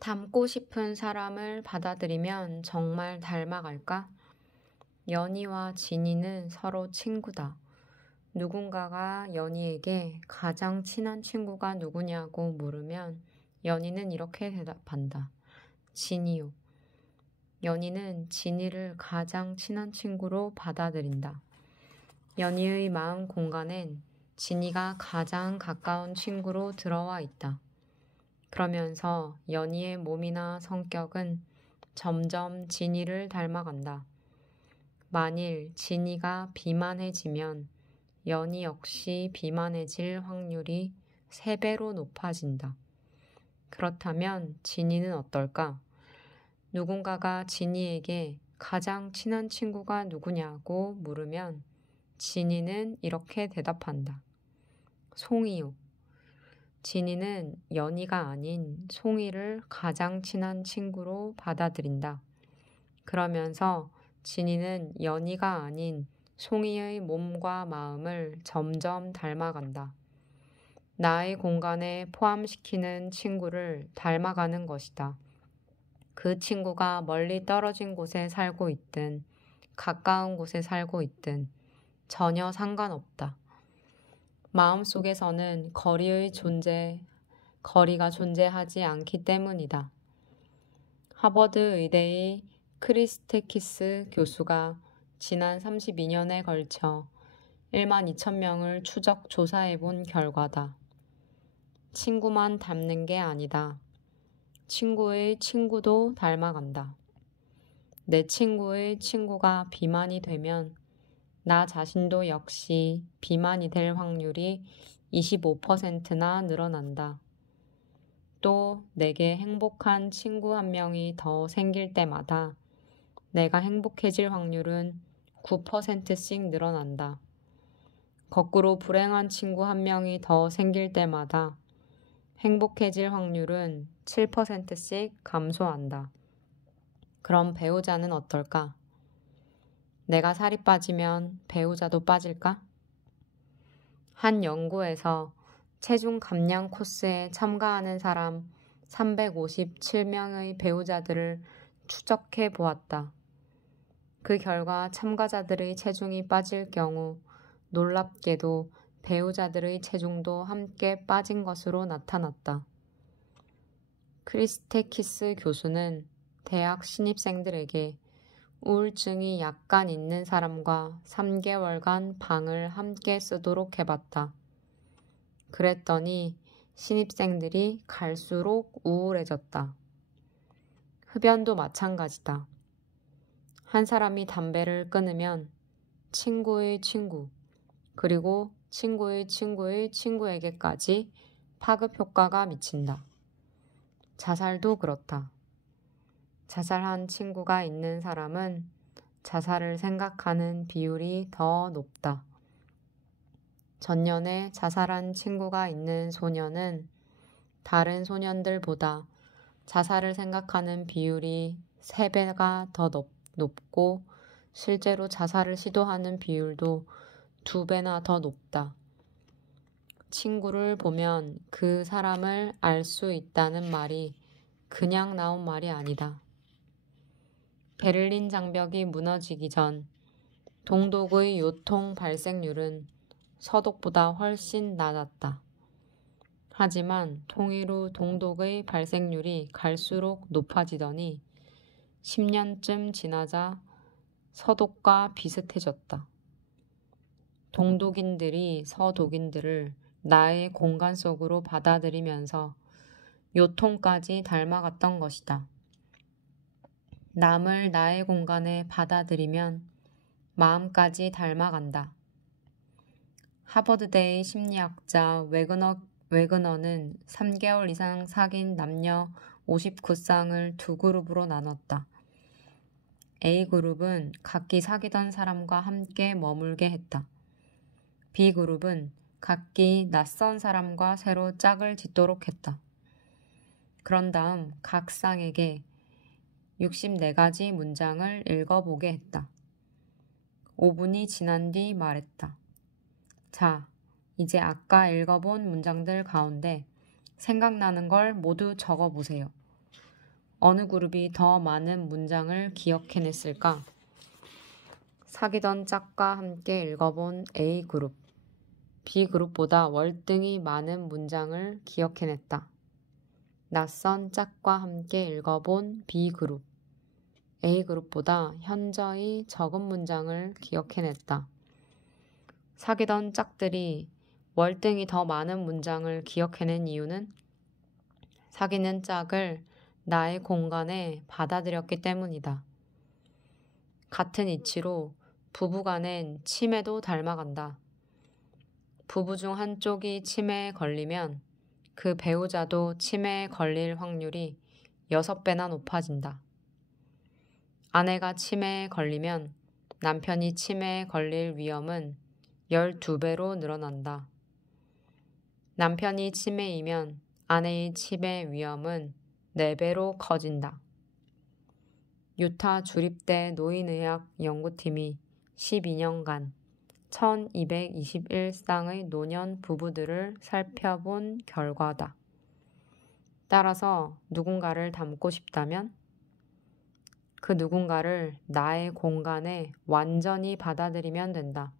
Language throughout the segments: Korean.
닮고 싶은 사람을 받아들이면 정말 닮아갈까? 연희와 진희는 서로 친구다. 누군가가 연희에게 가장 친한 친구가 누구냐고 물으면 연희는 이렇게 대답한다. 진희요. 연희는 진희를 가장 친한 친구로 받아들인다. 연희의 마음 공간엔 진희가 가장 가까운 친구로 들어와 있다. 그러면서 연희의 몸이나 성격은 점점 진희를 닮아간다. 만일 진희가 비만해지면 연희 역시 비만해질 확률이 3배로 높아진다. 그렇다면 진희는 어떨까? 누군가가 진희에게 가장 친한 친구가 누구냐고 물으면 진희는 이렇게 대답한다. 송이요. 진희는 연희가 아닌 송이를 가장 친한 친구로 받아들인다. 그러면서 진희는 연희가 아닌 송이의 몸과 마음을 점점 닮아간다. 나의 공간에 포함시키는 친구를 닮아가는 것이다. 그 친구가 멀리 떨어진 곳에 살고 있든 가까운 곳에 살고 있든 전혀 상관없다. 마음속에서는 거리가 존재하지 않기 때문이다. 하버드 의대의 크리스테키스 교수가 지난 32년에 걸쳐 1만 2천 명을 추적 조사해 본 결과다. 친구만 닮는 게 아니다. 친구의 친구도 닮아간다. 내 친구의 친구가 비만이 되면 나 자신도 역시 비만이 될 확률이 25%나 늘어난다. 또 내게 행복한 친구 한 명이 더 생길 때마다 내가 행복해질 확률은 9%씩 늘어난다. 거꾸로 불행한 친구 한 명이 더 생길 때마다 행복해질 확률은 7%씩 감소한다. 그럼 배우자는 어떨까? 내가 살이 빠지면 배우자도 빠질까? 한 연구에서 체중 감량 코스에 참가하는 사람 357명의 배우자들을 추적해 보았다. 그 결과 참가자들의 체중이 빠질 경우 놀랍게도 배우자들의 체중도 함께 빠진 것으로 나타났다. 크리스테키스 교수는 대학 신입생들에게 우울증이 약간 있는 사람과 3개월간 방을 함께 쓰도록 해봤다. 그랬더니 신입생들이 갈수록 우울해졌다. 흡연도 마찬가지다. 한 사람이 담배를 끊으면 친구의 친구, 그리고 친구의 친구의 친구에게까지 파급 효과가 미친다. 자살도 그렇다. 자살한 친구가 있는 사람은 자살을 생각하는 비율이 더 높다. 전년에 자살한 친구가 있는 소년은 다른 소년들보다 자살을 생각하는 비율이 3배가 더 높고 실제로 자살을 시도하는 비율도 2배나 더 높다. 친구를 보면 그 사람을 알 수 있다는 말이 그냥 나온 말이 아니다. 베를린 장벽이 무너지기 전 동독의 요통 발생률은 서독보다 훨씬 낮았다. 하지만 통일 후 동독의 발생률이 갈수록 높아지더니 10년쯤 지나자 서독과 비슷해졌다. 동독인들이 서독인들을 나의 공간 속으로 받아들이면서 요통까지 닮아갔던 것이다. 남을 나의 공간에 받아들이면 마음까지 닮아간다. 하버드대의 심리학자 웨그너는 3개월 이상 사귄 남녀 59쌍을 2그룹으로 나눴다. A그룹은 각기 사귀던 사람과 함께 머물게 했다. B그룹은 각기 낯선 사람과 새로 짝을 짓도록 했다. 그런 다음 각 쌍에게 64가지 문장을 읽어보게 했다. 5분이 지난 뒤 말했다. 자, 이제 아까 읽어본 문장들 가운데 생각나는 걸 모두 적어보세요. 어느 그룹이 더 많은 문장을 기억해냈을까? 사귀던 짝과 함께 읽어본 A그룹. B그룹보다 월등히 많은 문장을 기억해냈다. 낯선 짝과 함께 읽어본 B그룹. A그룹보다 현저히 적은 문장을 기억해냈다. 사귀던 짝들이 월등히 더 많은 문장을 기억해낸 이유는 사귀는 짝을 나의 공간에 받아들였기 때문이다. 같은 이치로 부부간엔 치매도 닮아간다. 부부 중 한쪽이 치매에 걸리면 그 배우자도 치매에 걸릴 확률이 6배나 높아진다. 아내가 치매에 걸리면 남편이 치매에 걸릴 위험은 12배로 늘어난다. 남편이 치매이면 아내의 치매 위험은 4배로 커진다. 유타 주립대 노인의학 연구팀이 12년간 1221쌍의 노년 부부들을 살펴본 결과다. 따라서 누군가를 닮고 싶다면 그 누군가를 나의 공간에 완전히 받아들이면 된다.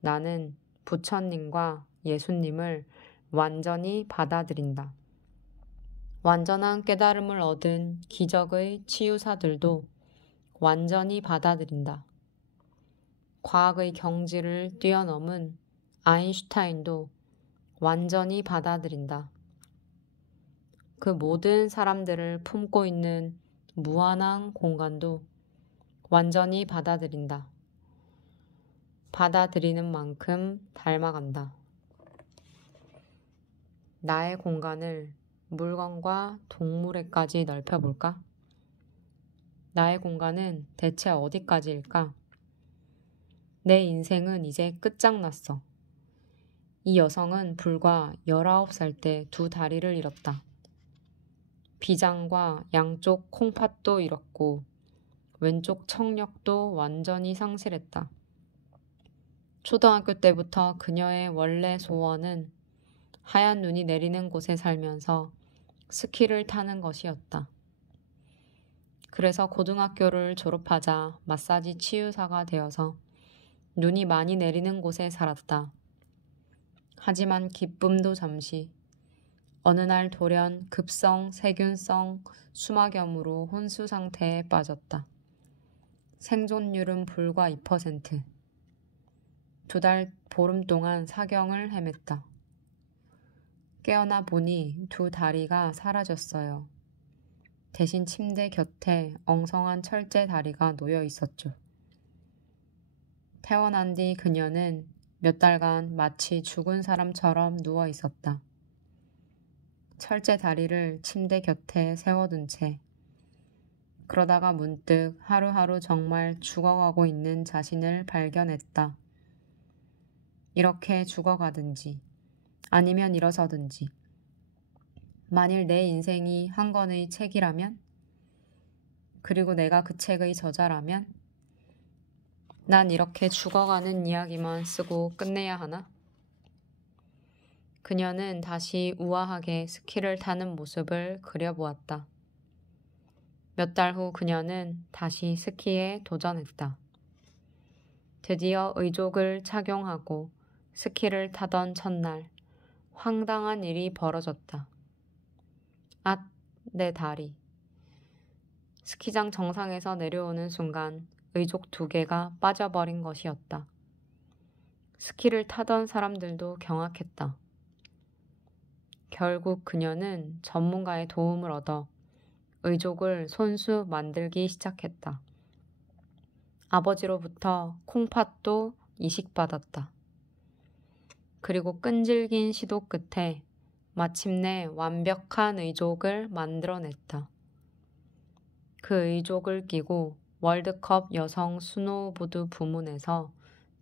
나는 부처님과 예수님을 완전히 받아들인다. 완전한 깨달음을 얻은 기적의 치유사들도 완전히 받아들인다. 과학의 경지를 뛰어넘은 아인슈타인도 완전히 받아들인다. 그 모든 사람들을 품고 있는 무한한 공간도 완전히 받아들인다. 받아들이는 만큼 닮아간다. 나의 공간을 물건과 동물에까지 넓혀볼까? 나의 공간은 대체 어디까지일까? 내 인생은 이제 끝장났어. 이 여성은 불과 19살 때 2다리를 잃었다. 비장과 양쪽 콩팥도 잃었고 왼쪽 청력도 완전히 상실했다. 초등학교 때부터 그녀의 원래 소원은 하얀 눈이 내리는 곳에 살면서 스키를 타는 것이었다. 그래서 고등학교를 졸업하자 마사지 치유사가 되어서 눈이 많이 내리는 곳에 살았다. 하지만 기쁨도 잠시. 어느 날 돌연 급성 세균성 수막염으로 혼수 상태에 빠졌다. 생존율은 불과 2%. 2달 보름 동안 사경을 헤맸다. 깨어나 보니 2다리가 사라졌어요. 대신 침대 곁에 엉성한 철제 다리가 놓여 있었죠. 태어난 뒤 그녀는 몇 달간 마치 죽은 사람처럼 누워 있었다. 철제 다리를 침대 곁에 세워둔 채 그러다가 문득 하루하루 정말 죽어가고 있는 자신을 발견했다. 이렇게 죽어가든지 아니면 일어서든지 만일 내 인생이 한 권의 책이라면 그리고 내가 그 책의 저자라면 난 이렇게 죽어가는 이야기만 쓰고 끝내야 하나? 그녀는 다시 우아하게 스키를 타는 모습을 그려보았다. 몇 달 후 그녀는 다시 스키에 도전했다. 드디어 의족을 착용하고 스키를 타던 첫날 황당한 일이 벌어졌다. 앗, 내 다리. 스키장 정상에서 내려오는 순간 의족 2개가 빠져버린 것이었다. 스키를 타던 사람들도 경악했다. 결국 그녀는 전문가의 도움을 얻어 의족을 손수 만들기 시작했다. 아버지로부터 콩팥도 이식받았다. 그리고 끈질긴 시도 끝에 마침내 완벽한 의족을 만들어냈다. 그 의족을 끼고 월드컵 여성 스노우보드 부문에서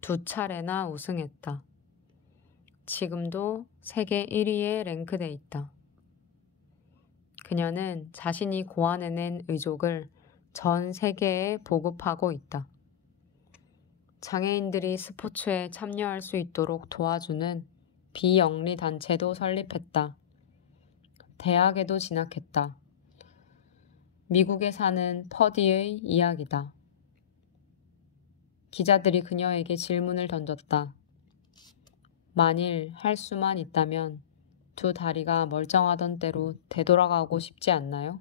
2차례나 우승했다. 지금도 세계 1위에 랭크돼 있다. 그녀는 자신이 고안해낸 의족을 전 세계에 보급하고 있다. 장애인들이 스포츠에 참여할 수 있도록 도와주는 비영리 단체도 설립했다. 대학에도 진학했다. 미국에 사는 퍼디의 이야기다. 기자들이 그녀에게 질문을 던졌다. 만일 할 수만 있다면 두 다리가 멀쩡하던 때로 되돌아가고 싶지 않나요?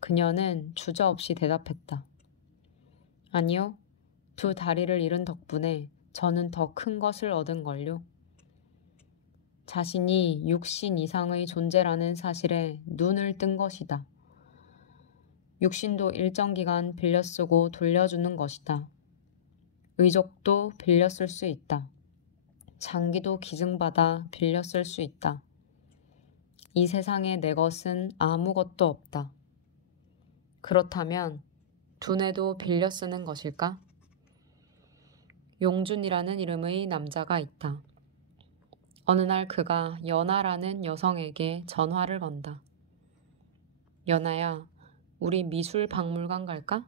그녀는 주저없이 대답했다. 아니요. 두 다리를 잃은 덕분에 저는 더 큰 것을 얻은걸요. 자신이 육신 이상의 존재라는 사실에 눈을 뜬 것이다. 육신도 일정 기간 빌려 쓰고 돌려주는 것이다. 의족도 빌려 쓸 수 있다. 장기도 기증받아 빌려 쓸 수 있다. 이 세상에 내 것은 아무것도 없다. 그렇다면 두뇌도 빌려 쓰는 것일까? 용준이라는 이름의 남자가 있다. 어느 날 그가 연아라는 여성에게 전화를 건다. 연아야, 우리 미술 박물관 갈까?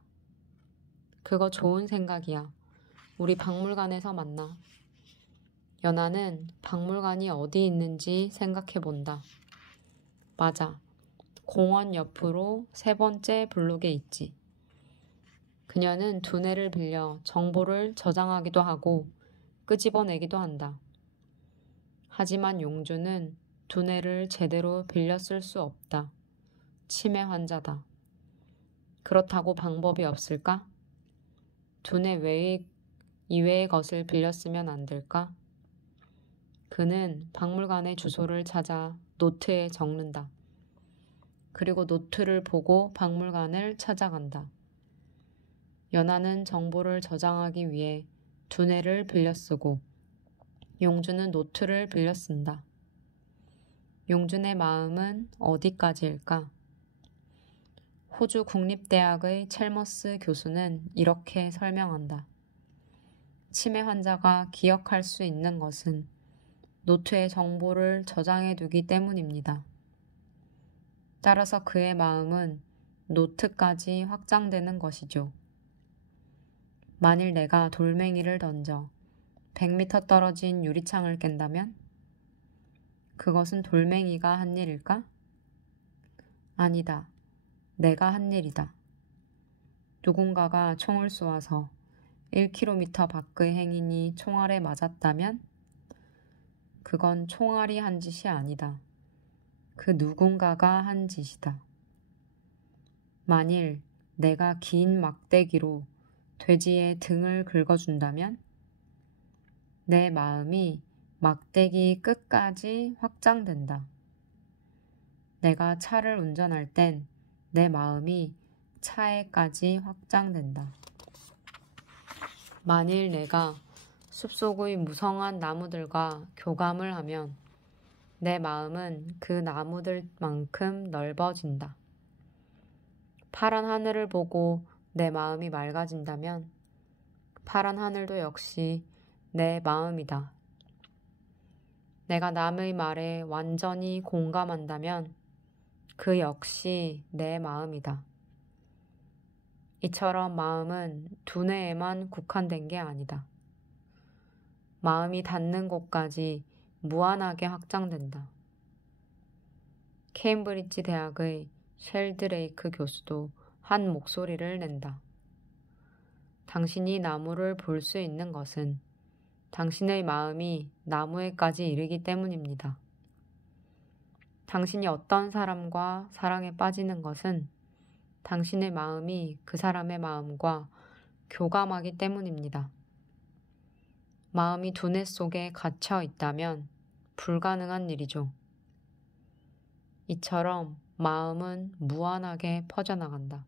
그거 좋은 생각이야. 우리 박물관에서 만나. 연아는 박물관이 어디 있는지 생각해 본다. 맞아. 공원 옆으로 3번째 블록에 있지. 그녀는 두뇌를 빌려 정보를 저장하기도 하고 끄집어내기도 한다. 하지만 용주는 두뇌를 제대로 빌려 쓸 수 없다. 치매 환자다. 그렇다고 방법이 없을까? 두뇌 이외의 것을 빌려 쓰면 안 될까? 그는 박물관의 주소를 찾아 노트에 적는다. 그리고 노트를 보고 박물관을 찾아간다. 연아는 정보를 저장하기 위해 두뇌를 빌려 쓰고 용주는 노트를 빌려 쓴다. 용준의 마음은 어디까지일까? 호주 국립대학의 첼머스 교수는 이렇게 설명한다. 치매 환자가 기억할 수 있는 것은 노트에 정보를 저장해 두기 때문입니다. 따라서 그의 마음은 노트까지 확장되는 것이죠. 만일 내가 돌멩이를 던져 100m 떨어진 유리창을 깬다면? 그것은 돌멩이가 한 일일까? 아니다. 내가 한 일이다. 누군가가 총을 쏘아서 1km 밖의 행인이 총알에 맞았다면? 그건 총알이 한 짓이 아니다. 그 누군가가 한 짓이다. 만일 내가 긴 막대기로 돼지의 등을 긁어준다면? 내 마음이 막대기 끝까지 확장된다. 내가 차를 운전할 땐 내 마음이 차에까지 확장된다. 만일 내가 숲속의 무성한 나무들과 교감을 하면 내 마음은 그 나무들만큼 넓어진다. 파란 하늘을 보고 내 마음이 맑아진다면 파란 하늘도 역시 내 마음이다. 내가 남의 말에 완전히 공감한다면 그 역시 내 마음이다. 이처럼 마음은 두뇌에만 국한된 게 아니다. 마음이 닿는 곳까지 무한하게 확장된다. 케임브리지 대학의 쉘드레이크 교수도 한 목소리를 낸다. 당신이 나무를 볼 수 있는 것은 당신의 마음이 나무에까지 이르기 때문입니다. 당신이 어떤 사람과 사랑에 빠지는 것은 당신의 마음이 그 사람의 마음과 교감하기 때문입니다. 마음이 두뇌 속에 갇혀 있다면 불가능한 일이죠. 이처럼 마음은 무한하게 퍼져나간다.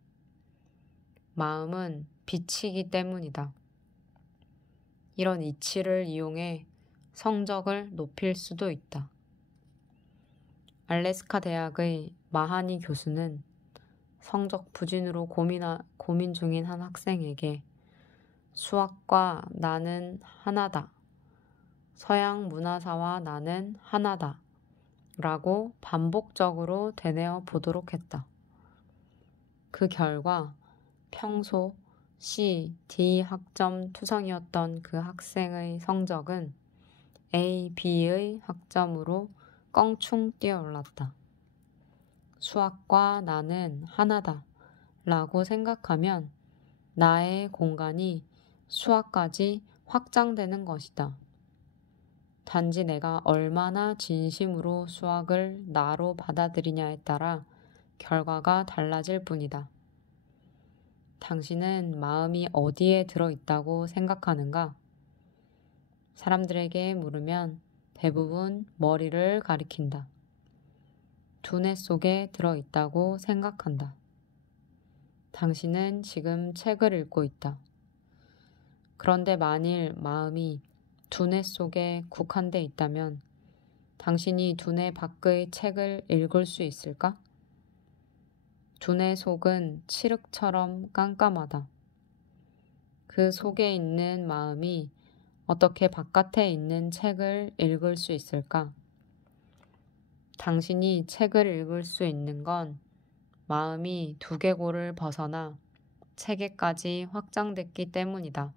마음은 빛이기 때문이다. 이런 이치를 이용해 성적을 높일 수도 있다. 알래스카 대학의 마하니 교수는 성적 부진으로 고민 중인 한 학생에게 수학과 나는 하나다. 서양 문화사와 나는 하나다. 라고 반복적으로 되뇌어 보도록 했다. 그 결과 평소 C, D 학점 투성이었던 그 학생의 성적은 A, B의 학점으로 껑충 뛰어올랐다. 수학과 나는 하나다 라고 생각하면 나의 공간이 수학까지 확장되는 것이다. 단지 내가 얼마나 진심으로 수학을 나로 받아들이냐에 따라 결과가 달라질 뿐이다. 당신은 마음이 어디에 들어있다고 생각하는가? 사람들에게 물으면 대부분 머리를 가리킨다. 두뇌 속에 들어있다고 생각한다. 당신은 지금 책을 읽고 있다. 그런데 만일 마음이 두뇌 속에 국한돼 있다면 당신이 두뇌 밖의 책을 읽을 수 있을까? 두뇌 속은 칠흑처럼 깜깜하다. 그 속에 있는 마음이 어떻게 바깥에 있는 책을 읽을 수 있을까? 당신이 책을 읽을 수 있는 건 마음이 두개골을 벗어나 체계까지 확장됐기 때문이다.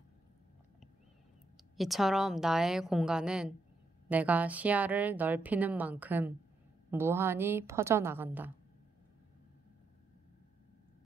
이처럼 나의 공간은 내가 시야를 넓히는 만큼 무한히 퍼져나간다.